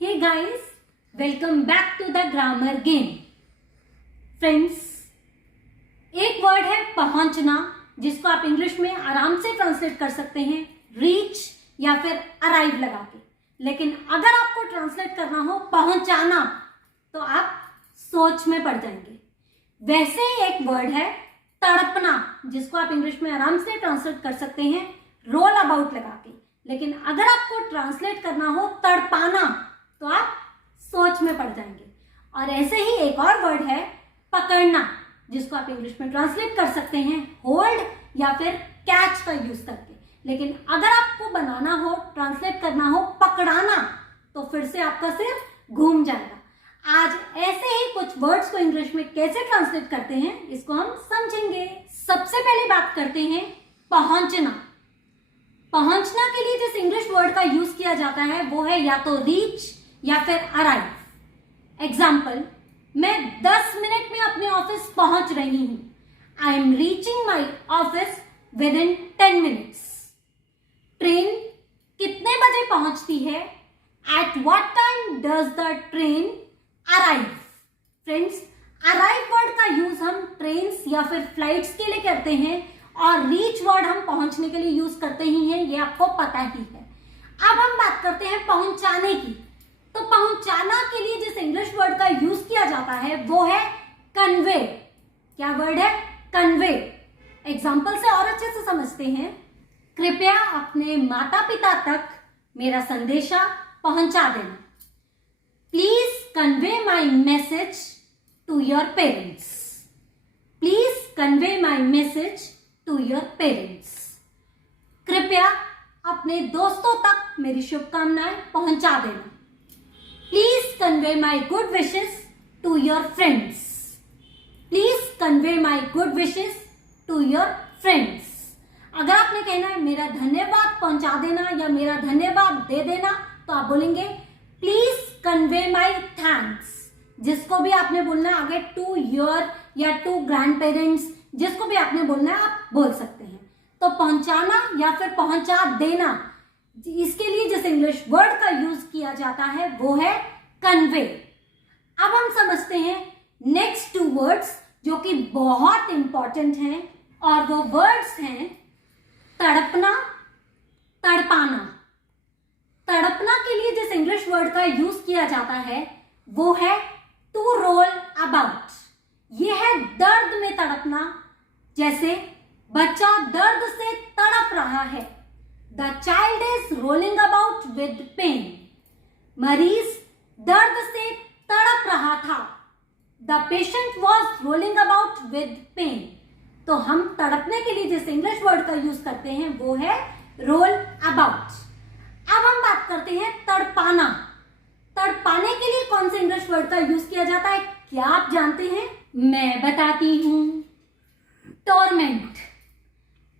Hey guys, welcome back to the grammar game. Friends, एक word है पहुंचना, जिसको आप इंग्लिश में आराम से ट्रांसलेट कर सकते हैं रीच या फिर अराइव लगा के। लेकिन अगर आपको ट्रांसलेट करना हो पहुंचाना तो आप सोच में पड़ जाएंगे। वैसे ही एक वर्ड है तड़पना, जिसको आप इंग्लिश में आराम से ट्रांसलेट कर सकते हैं रोल अबाउट लगा के। लेकिन अगर आपको ट्रांसलेट करना हो तड़पाना तो आप सोच में पड़ जाएंगे। और ऐसे ही एक और वर्ड है पकड़ना, जिसको आप इंग्लिश में ट्रांसलेट कर सकते हैं होल्ड या फिर कैच का यूज करके। लेकिन अगर आपको बनाना हो, ट्रांसलेट करना हो पकड़ाना, तो फिर से आपका सिर घूम जाएगा। आज ऐसे ही कुछ वर्ड्स को इंग्लिश में कैसे ट्रांसलेट करते हैं इसको हम समझेंगे। सबसे पहले बात करते हैं पहुंचना। पहुंचना के लिए जिस इंग्लिश वर्ड का यूज किया जाता है वो है या तो रीच या फिर अराइव। एग्जाम्पल, मैं 10 मिनट में अपने ऑफिस पहुंच रही हूं। I am reaching my office with in 10 minutes. Train कितने बजे पहुंचती है? At what time does the train arrive? Friends, arrive word का यूज हम ट्रेन्स या फिर फ्लाइट्स के लिए करते हैं और रीच वर्ड हम पहुंचने के लिए यूज करते ही हैं, ये आपको पता ही है। अब हम बात करते हैं पहुंचाने की। तो पहुंचाना के लिए जिस इंग्लिश वर्ड का यूज किया जाता है वो है कन्वे। क्या वर्ड है? कन्वे। एग्जाम्पल से और अच्छे से समझते हैं। कृपया अपने माता पिता तक मेरा संदेशा पहुंचा देना। Please convey my message to your parents. Please convey my message to your parents. कृपया अपने दोस्तों तक मेरी शुभकामनाएं पहुंचा देना। Please convey my good wishes to your friends. Please convey my good wishes to your friends. अगर आपने कहना है मेरा धन्यवाद पहुंचा देना या मेरा धन्यवाद दे देना, तो आप बोलेंगे प्लीज कन्वे माई थैंक्स। जिसको भी आपने बोलना है आगे टू योर या टू ग्रैंड पेरेंट्स, जिसको भी आपने बोलना है आप बोल सकते हैं। तो पहुंचाना या फिर पहुंचा देना, इसके लिए जिस इंग्लिश वर्ड का यूज किया जाता है वो है कन्वे। अब हम समझते हैं नेक्स्ट 2 वर्ड्स जो कि बहुत इंपॉर्टेंट हैं, और वो वर्ड्स हैं तड़पना, तड़पाना। तड़पना के लिए जिस इंग्लिश वर्ड का यूज किया जाता है वो है टू रोल अबाउट। ये है दर्द में तड़पना। जैसे बच्चा दर्द से तड़प रहा है। The child is rolling about with pain. मरीज दर्द से तड़प रहा था। The patient was rolling about with pain. तो हम तड़पने के लिए जिस इंग्लिश वर्ड का यूज करते हैं वो है roll about. अब हम बात करते हैं तड़पाना। तड़पाने के लिए कौन से इंग्लिश वर्ड का यूज किया जाता है, क्या आप जानते हैं? मैं बताती हूं। टॉर्मेंट।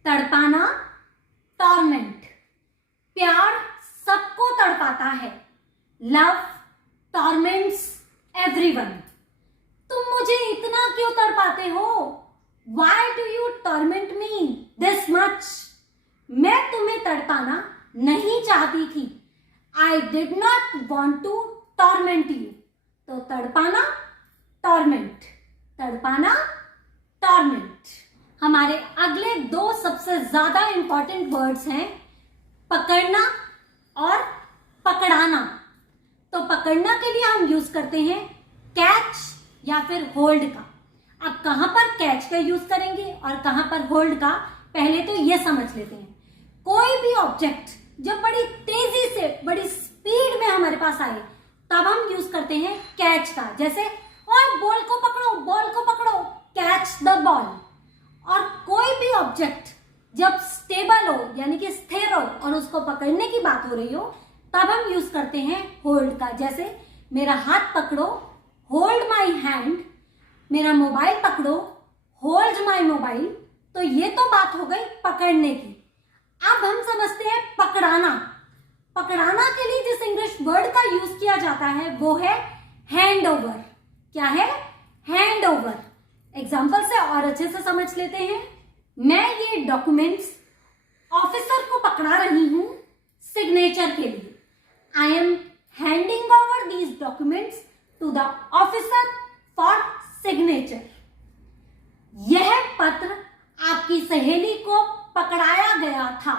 तड़पाना, टॉर्मेंट। प्यार सबको तड़पाता है। Love torments everyone. तुम मुझे इतना क्यों तड़पाते हो? Why do you torment me this much? मैं तुम्हें तड़पाना नहीं चाहती थी। I did not want to torment you. तो तड़पाना, टॉर्मेंट। तड़पाना, टॉर्मेंट। हमारे अगले 2 सबसे ज्यादा इंपॉर्टेंट वर्ड्स हैं पकड़ना और पकड़ाना। तो पकड़ना के लिए हम यूज करते हैं कैच या फिर होल्ड का। अब कहां पर कैच का यूज करेंगे और कहां पर होल्ड का, पहले तो ये समझ लेते हैं। कोई भी ऑब्जेक्ट जब बड़ी तेजी से, बड़ी स्पीड में हमारे पास आए तब हम यूज करते हैं कैच का। जैसे और बॉल को पकड़ो, बॉल को पकड़ो, कैच द बॉल। और कोई भी ऑब्जेक्ट जब स्टेबल हो यानी कि स्थिर हो और उसको पकड़ने की बात हो रही हो तब हम यूज करते हैं होल्ड का। जैसे मेरा हाथ पकड़ो, होल्ड माई हैंड। मेरा मोबाइल पकड़ो, होल्ड माई मोबाइल। तो ये तो बात हो गई पकड़ने की। अब हम समझते हैं पकड़ाना। पकड़ाना के लिए जिस इंग्लिश वर्ड का यूज किया जाता है वो है हैंड ओवर। क्या है? Hand over. एग्जाम्पल से और अच्छे से समझ लेते हैं। मैं ये डॉक्यूमेंट्स ऑफिसर को पकड़ा रही हूं सिग्नेचर के लिए। I am handing over documents to the officer for signature. यह पत्र आपकी सहेली को पकड़ाया गया था.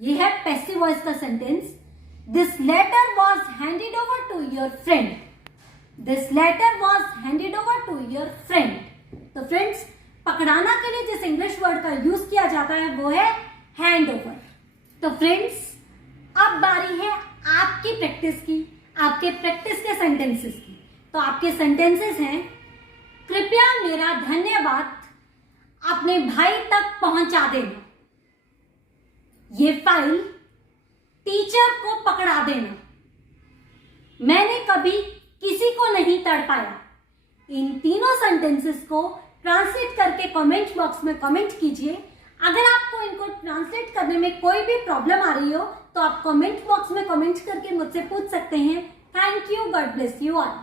यह है पैसिव वॉइस का sentence. This letter was handed over to your friend. This letter was handed over to your friend. तो फ्रेंड्स, पकड़ाना के लिए जिस इंग्लिश वर्ड का यूज किया जाता है वो है हैंड ओवर. तो फ्रेंड्स, अब बारी है आपकी प्रैक्टिस की, आपके प्रैक्टिस के सेंटेंसेस की. तो आपके सेंटेंसेस हैं, कृपया मेरा धन्यवाद अपने भाई तक पहुंचा देना. ये फाइल टीचर को पकड़ा देना. मैंने कभी किसी को नहीं तड़पाया. इन तीनों सेंटेंसेस को ट्रांसलेट करके कमेंट बॉक्स में कमेंट कीजिए. अगर आपको इनको ट्रांसलेट करने में कोई भी प्रॉब्लम आ रही हो तो आप कमेंट बॉक्स में कमेंट करके मुझसे पूछ सकते हैं. Thank you. God bless you all.